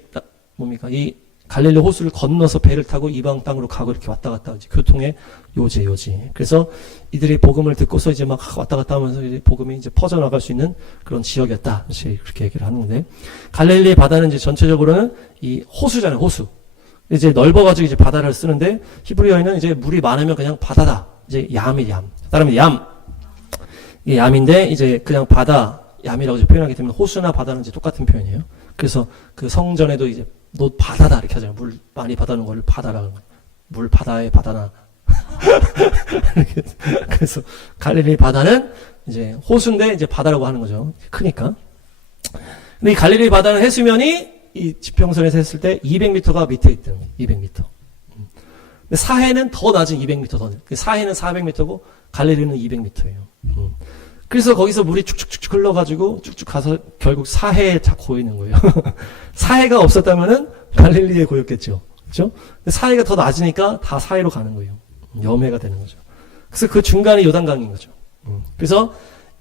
갈릴리 호수를 건너서 배를 타고 이방 땅으로 가고 이렇게 왔다 갔다 이제 교통의 요지. 그래서 이들이 복음을 듣고서 이제 막 왔다 갔다 하면서 이제 복음이 이제 퍼져나갈 수 있는 그런 지역이었다. 그렇게 얘기를 하는데, 갈릴리 바다는 이제 전체적으로는 이 호수잖아요, 호수. 이제 넓어가지고 이제 바다를 쓰는데, 히브리어에는 이제 물이 많으면 그냥 바다다. 이제 얌이 얌. 따르면 얌. 이게 얌인데 이제 그냥 바다, 얌이라고 표현하기 때문에 호수나 바다는 이제 똑같은 표현이에요. 그래서 그 성전에도 이제 너 바다다 이렇게 하잖아요. 물 많이 바다는 거를 바다라는 거예요. 물 바다에 바다나. 그래서 갈릴리 바다는 이제 호수인데 이제 바다라고 하는 거죠. 크니까. 근데 이 갈릴리 바다는 해수면이 이 지평선에서 했을 때 200m가 밑에 있다는 거예요. 200m. 근데 사해는 더 낮은 200m 더. 사해는 400m고 갈릴리는 200m예요. 그래서 거기서 물이 축축축 흘러가지고 쭉쭉 가서 결국 사해에 다 고이는 거예요. 사해가 없었다면은 갈릴리에 고였겠죠. 그렇죠? 근데 사해가 더 낮으니까 다 사해로 가는 거예요. 염해가 되는 거죠. 그래서 그 중간이 요단강인 거죠. 그래서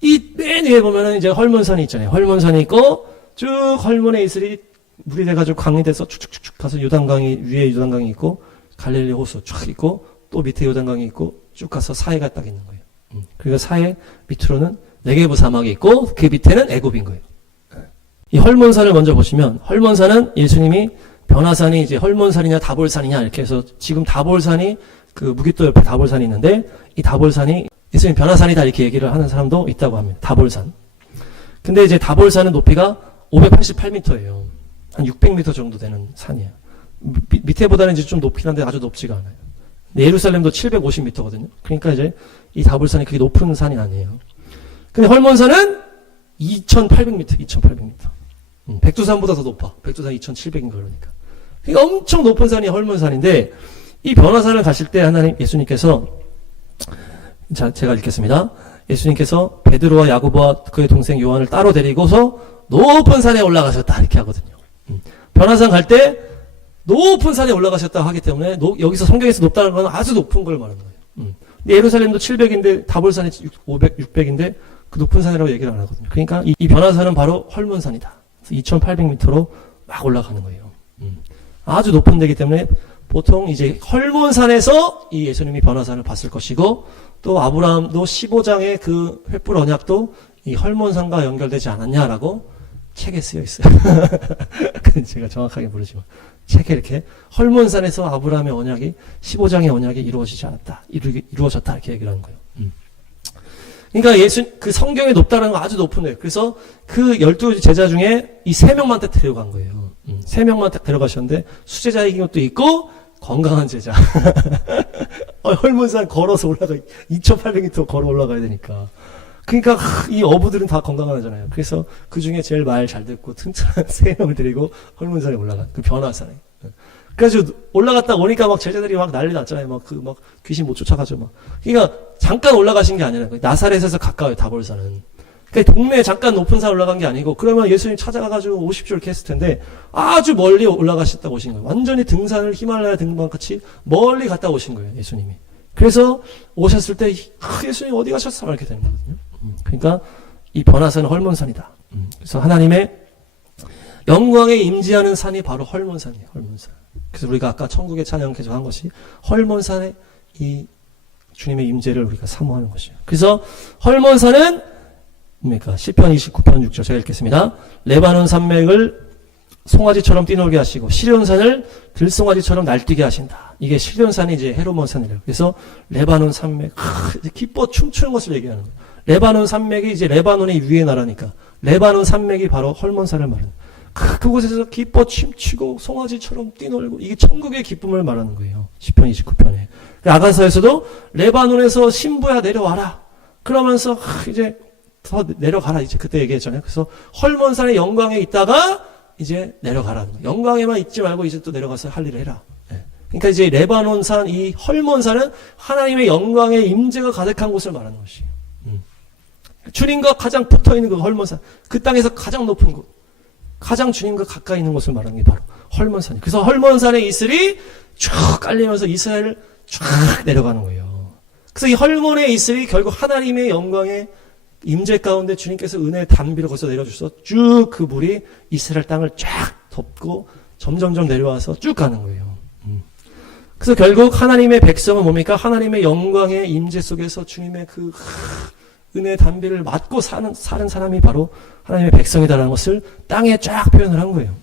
이 맨 위에 보면은 이제 헐몬산이 있잖아요. 헐몬산이 있고 쭉 헐몬의 이슬이 물이 돼가지고 강이 돼서 쭉쭉쭉 가서 요단강이 위에 요단강이 있고, 갈릴리 호수 쫙 있고, 또 밑에 요단강이 있고, 쭉 가서 사해가 딱 있는 거예요. 그리고 사해 밑으로는 네게브 사막이 있고, 그 밑에는 애굽인 거예요. 이 헐몬산을 먼저 보시면, 헐몬산은 예수님이 변화산이 이제 헐몬산이냐 다볼산이냐 이렇게 해서, 지금 다볼산이 그 무기또 옆에 다볼산이 있는데, 이 다볼산이 예수님 변화산이다 이렇게 얘기를 하는 사람도 있다고 합니다. 다볼산. 근데 이제 다볼산은 높이가 588m예요. 한 600m 정도 되는 산이에요. 밑에보다는 이제 좀 높긴 한데 아주 높지가 않아요. 예루살렘도 750m거든요. 그러니까 이제 이 다볼산이 그렇게 높은 산이 아니에요. 근데 헐몬산은 2800m, 2800m. 백두산보다 더 높아. 백두산 2700인가 그러니까. 그러니까 엄청 높은 산이 헐몬산인데, 이 변화산을 가실 때 하나님, 예수님께서, 자, 제가 읽겠습니다. 예수님께서 베드로와 야고보와 그의 동생 요한을 따로 데리고서 높은 산에 올라가셨다. 이렇게 하거든요. 변화산 갈 때 높은 산에 올라가셨다 하기 때문에, 여기서 성경에서 높다는 건 아주 높은 걸 말하는 거예요. 근데 예루살렘도 700인데 다볼산이 600인데 그 높은 산이라고 얘기를 안 하거든요. 그러니까 이 변화산은 바로 헐몬산이다. 2800m로 막 올라가는 거예요. 아주 높은 데이기 때문에 보통 이제 헐몬산에서 이 예수님이 변화산을 봤을 것이고, 또 아브라함도 15장의 그 횃불 언약도 이 헐몬산과 연결되지 않았냐라고 책에 쓰여 있어요. 제가 정확하게 모르지만 책에 이렇게 헐몬산에서 아브라함의 언약이 15장의 언약이 이루어지지 않았다, 이루어졌다 이렇게 얘기를 하는 거예요. 그러니까 그 성경에 높다는 건 아주 높은 거예요. 그래서 그 12 제자 중에 이 3명만 딱 데려간 거예요. 3명만 딱 데려가셨는데, 수제자이긴 것도 있고 건강한 제자. 헐몬산 걸어서 올라가 2800m 걸어 올라가야 되니까. 그러니까 이 어부들은 다 건강하잖아요. 그래서 그 중에 제일 말 잘 듣고 튼튼한 3명을 데리고 헐몬산에 올라가. 그 변화산에. 그래가지고 올라갔다 오니까 막 제자들이 막 난리 났잖아요. 막 귀신 못 쫓아가죠. 막. 그러니까 잠깐 올라가신 게 아니라 나사렛에서 가까워요. 다볼산은. 그러니까 동네에 잠깐 높은 산 올라간 게 아니고 그러면 예수님 찾아가가지고 오십시오 이렇게 했을 텐데 아주 멀리 올라가셨다 오신 거예요. 완전히 등산을 히말라야 등반같이 멀리 갔다 오신 거예요. 예수님이. 그래서 오셨을 때 예수님 어디 가셨어? 이렇게 되는 거거든요. 그러니까 이 변화산은 헐몬산이다. 그래서 하나님의 영광에 임재하는 산이 바로 헐몬산이에요. 헐몬산. 그래서 우리가 아까 천국의 찬양 계속 한 것이 헐몬산의 이 주님의 임재를 우리가 사모하는 것이에요. 그래서 헐몬산은 뭡니까? 시편 29편 6절 제가 읽겠습니다. 레바논 산맥을 송아지처럼 뛰놀게 하시고 시련산을 들송아지처럼 날뛰게 하신다. 이게 시련산이 이제 헤르몬산이래요. 그래서 레바논 산맥 기뻐 춤추는 것을 얘기하는 거예요. 레바논 산맥이 이제 레바논의 위의 나라니까 레바논 산맥이 바로 헐몬산을 말하는 거예요. 그곳에서 기뻐 춤추고 송아지처럼 뛰놀고 이게 천국의 기쁨을 말하는 거예요. 시편 29편에. 아가서에서도 레바논에서 신부야 내려와라. 그러면서 이제 더 내려가라. 이제 그때 얘기했잖아요. 그래서 헐몬산의 영광에 있다가 이제 내려가라는 거예요. 영광에만 있지 말고 이제 또 내려가서 할 일을 해라. 그러니까 이제 레바논산, 이 헐몬산은 하나님의 영광의 임재가 가득한 곳을 말하는 것이에요. 주님과 가장 붙어있는 그 헐몬산, 그 땅에서 가장 높은 곳, 가장 주님과 가까이 있는 곳을 말하는 게 바로 헐몬산이에요. 그래서 헐몬산의 이슬이 쭉 깔리면서 이스라엘을 쭉 내려가는 거예요. 그래서 이 헐몬의 이슬이 결국 하나님의 영광의 임재 가운데 주님께서 은혜의 담비로 거기서 내려주셔서 쭉 그 물이 이스라엘 땅을 쫙 덮고 점점점 내려와서 쭉 가는 거예요. 그래서 결국 하나님의 백성은 뭡니까? 하나님의 영광의 임재 속에서 주님의 그 은혜의 담비를 맞고 사는 사람이 바로 하나님의 백성이다라는 것을 땅에 쫙 표현을 한 거예요.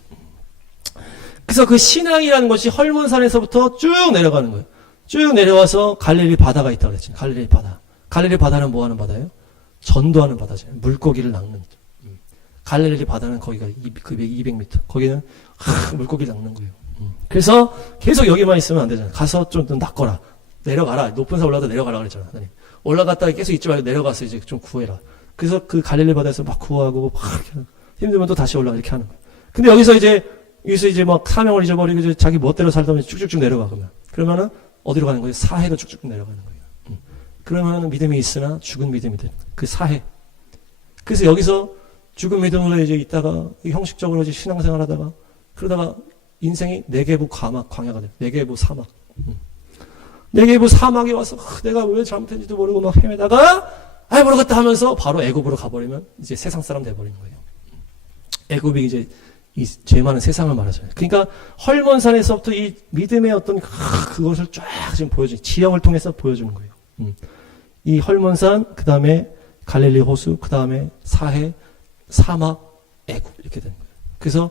그래서 그 신앙이라는 것이 헐몬산에서부터 쭉 내려가는 거예요. 쭉 내려와서 갈릴리 바다가 있다고 그랬잖아요. 갈릴리 바다. 갈릴리 바다는 뭐 하는 바다예요? 전도하는 바다잖아요. 물고기를 낚는. 갈릴리 바다는 거기가 200m. 거기는 물고기를 낚는 거예요. 그래서 계속 여기만 있으면 안 되잖아요. 가서 좀 낚거라. 내려가라. 높은 산 올라가다 내려가라 그랬잖아요. 하나님. 올라갔다가 계속 있지 말고 내려가서 이제 좀 구해라. 그래서 그 갈릴리 바다에서 막 구하고 막 힘들면 또 다시 올라가 이렇게 하는 거예요. 근데 여기서 이제 막 사명을 잊어버리고 이제 자기 멋대로 살다 보면 쭉쭉쭉 내려가 그러면은 어디로 가는 거예요? 사해로 쭉쭉 내려가는 거예요. 그러면은 믿음이 있으나 죽은 믿음이 되는 거예요. 그 사해. 그래서 여기서 죽은 믿음으로 이제 있다가 형식적으로 이제 신앙생활 하다가 그러다가 인생이 네게부 광야가 돼요. 네게부 사막. 네게부 사막에 와서 내가 왜 잘못했는지도 모르고 막 헤매다가 모르겠다 하면서 바로 애굽으로 가버리면 이제 세상 사람 돼버리는 거예요. 애굽이 이제 이 죄 많은 세상을 말하잖아요. 그러니까 헐몬산에서부터 이 믿음의 어떤 그것을 쫙 지금 지형을 통해서 보여주는 거예요. 이 헐몬산, 그 다음에 갈릴리 호수, 그 다음에 사해, 사막, 애굽 이렇게 되는 거예요. 그래서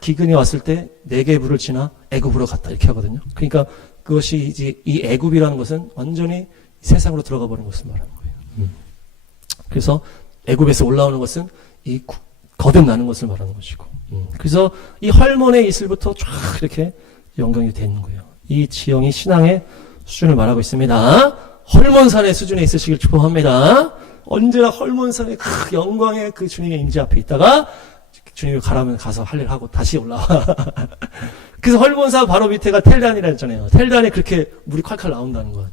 기근이 왔을 때 네게부를 지나 애굽으로 갔다 이렇게 하거든요. 그러니까 그것이 이제 이 애굽이라는 것은 완전히 세상으로 들어가 버린 것을 말하는 거예요. 그래서 애굽에서 올라오는 것은 이 거듭나는 것을 말하는 것이고. 그래서 이 헐몬의 이슬부터 쫙 이렇게 연결이 되는 거예요. 이 지형이 신앙의 수준을 말하고 있습니다. 헐몬산의 수준에 있으시길 축복합니다. 언제나 헐몬산의 그 영광의 그 주님의 임재 앞에 있다가 주님이 가라면 가서 할 일 하고 다시 올라와. 그래서 헐몬산 바로 밑에가 텔단이라 했잖아요. 텔단에 그렇게 물이 콸콸 나온다는 거.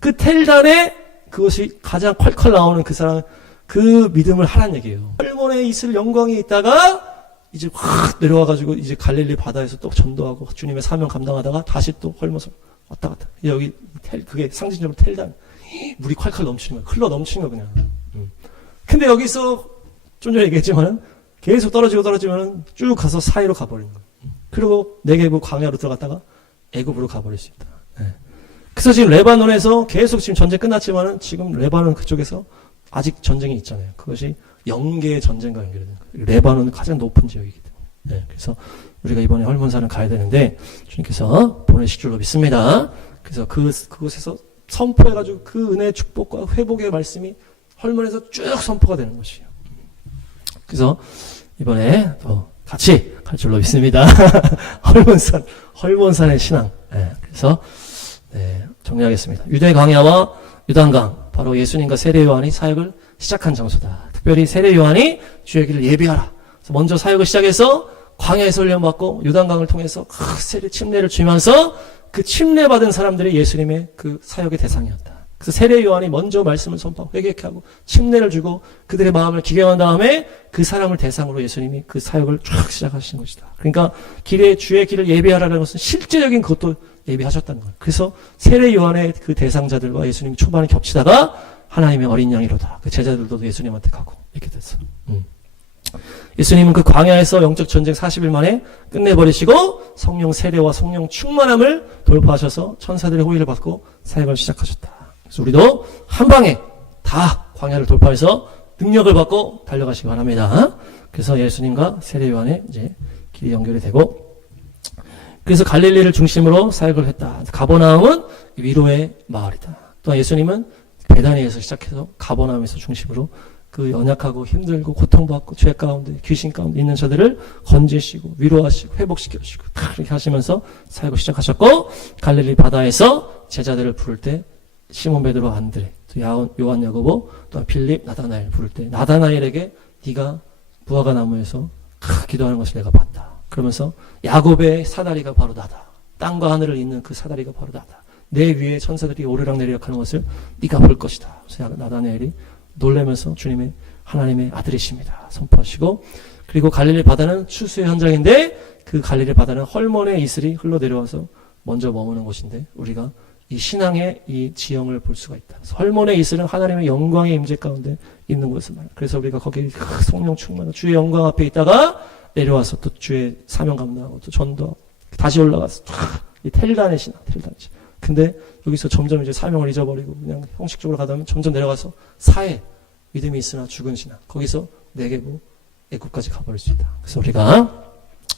그 텔단에 그것이 가장 콸콸 나오는 그 사람, 그 믿음을 하라는 얘기예요. 헐몬에 있을 영광이 있다가 이제 확 내려와가지고 이제 갈릴리 바다에서 또 전도하고 주님의 사명 감당하다가 다시 또 헐몬산 왔다 갔다. 여기 그게 상징적으로 텔단. 물이 콸콸 넘치는 거예요. 흘러 넘치는 거예요, 그냥. 근데 여기서 좀 전에 얘기했지만은 계속 떨어지면 쭉 가서 사이로 가버리는 거예요. 그리고 네게부 광야로 들어갔다가 애굽으로 가버릴 수 있다. 네. 그래서 지금 레바논에서 계속 지금 전쟁 끝났지만은 지금 레바논 그쪽에서 아직 전쟁이 있잖아요. 그것이 영계의 전쟁과 연결되는 거예요. 레바논은 가장 높은 지역이기 때문에. 네. 그래서 우리가 이번에 헐몬산을 가야 되는데 주님께서 보내실 줄로 믿습니다. 그래서 그곳에서 선포해가지고 그 은혜의 축복과 회복의 말씀이 헐몬에서 쭉 선포가 되는 것이에요. 그래서 이번에 또 같이 갈 줄로 믿습니다. 헐몬산의 신앙. 네, 그래서 정리하겠습니다. 유대 광야와 유단강 바로 예수님과 세례 요한이 사역을 시작한 장소다. 특별히 세례 요한이 주의 길을 예비하라. 그래서 먼저 사역을 시작해서 광야에서 훈련받고 요단강을 통해서 세례 침례를 주면서 그 침례받은 사람들이 예수님의 그 사역의 대상이었다. 그래서 세례 요한이 먼저 말씀을 선포하고 회개케 하고 침례를 주고 그들의 마음을 기경한 다음에 그 사람을 대상으로 예수님이 그 사역을 쫙 시작하신 것이다. 그러니까 주의 길을 예비하라는 것은 실제적인 그것도 예비하셨다는 거예요. 그래서 세례 요한의 그 대상자들과 예수님이 초반에 겹치다가 하나님의 어린 양이로다. 그 제자들도 예수님한테 가고 이렇게 됐어. 예수님은 그 광야에서 영적 전쟁 40일 만에 끝내버리시고 성령 세례와 성령 충만함을 돌파하셔서 천사들의 호의를 받고 사역을 시작하셨다. 그래서 우리도 한 방에 다 광야를 돌파해서 능력을 받고 달려가시기 바랍니다. 그래서 예수님과 세례 요한의 이제 길이 연결이 되고, 그래서 갈릴리를 중심으로 사역을 했다. 가버나움은 위로의 마을이다. 또한 예수님은 베다니에서 시작해서 가버나움에서 중심으로 그 연약하고 힘들고 고통받고 죄 가운데 귀신 가운데 있는 자들을 건지시고 위로하시고 회복시켜주시고 그렇게 하시면서 사역을 시작하셨고, 갈릴리 바다에서 제자들을 부를 때 시몬 베드로 안드레, 또 요한 야고보, 또 필립, 나다나엘 부를 때 나다나엘에게 네가 무화과 나무에서 기도하는 것을 내가 봤다. 그러면서 야곱의 사다리가 바로 나다. 땅과 하늘을 잇는 그 사다리가 바로 나다. 내 위에 천사들이 오르락내리락 하는 것을 네가 볼 것이다. 그래서 나다나엘이 놀라면서 주님의 하나님의 아들이십니다 선포하시고, 그리고 갈릴리 바다는 추수의 현장인데 그 갈릴리 바다는 헐몬의 이슬이 흘러내려와서 먼저 머무는 곳인데 우리가 이 신앙의 이 지형을 볼 수가 있다. 헐몬의 이슬은 하나님의 영광의 임재 가운데 있는 곳을 말이야. 그래서 우리가 거기 성령 충만한 주의 영광 앞에 있다가 내려와서 또 주의 사명 감당하고 또 전도하고 다시 올라가서 이 텔단의 신앙, 텔단의 신앙. 근데 여기서 점점 이제 사명을 잊어버리고 그냥 형식적으로 가다 보면 점점 내려가서 사회, 믿음이 있으나 죽은 신앙, 거기서 내게고 애국까지 가버릴 수 있다. 그래서 우리가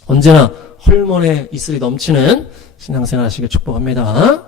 언제나 헐몬의 이슬이 넘치는 신앙생활 하시길 축복합니다.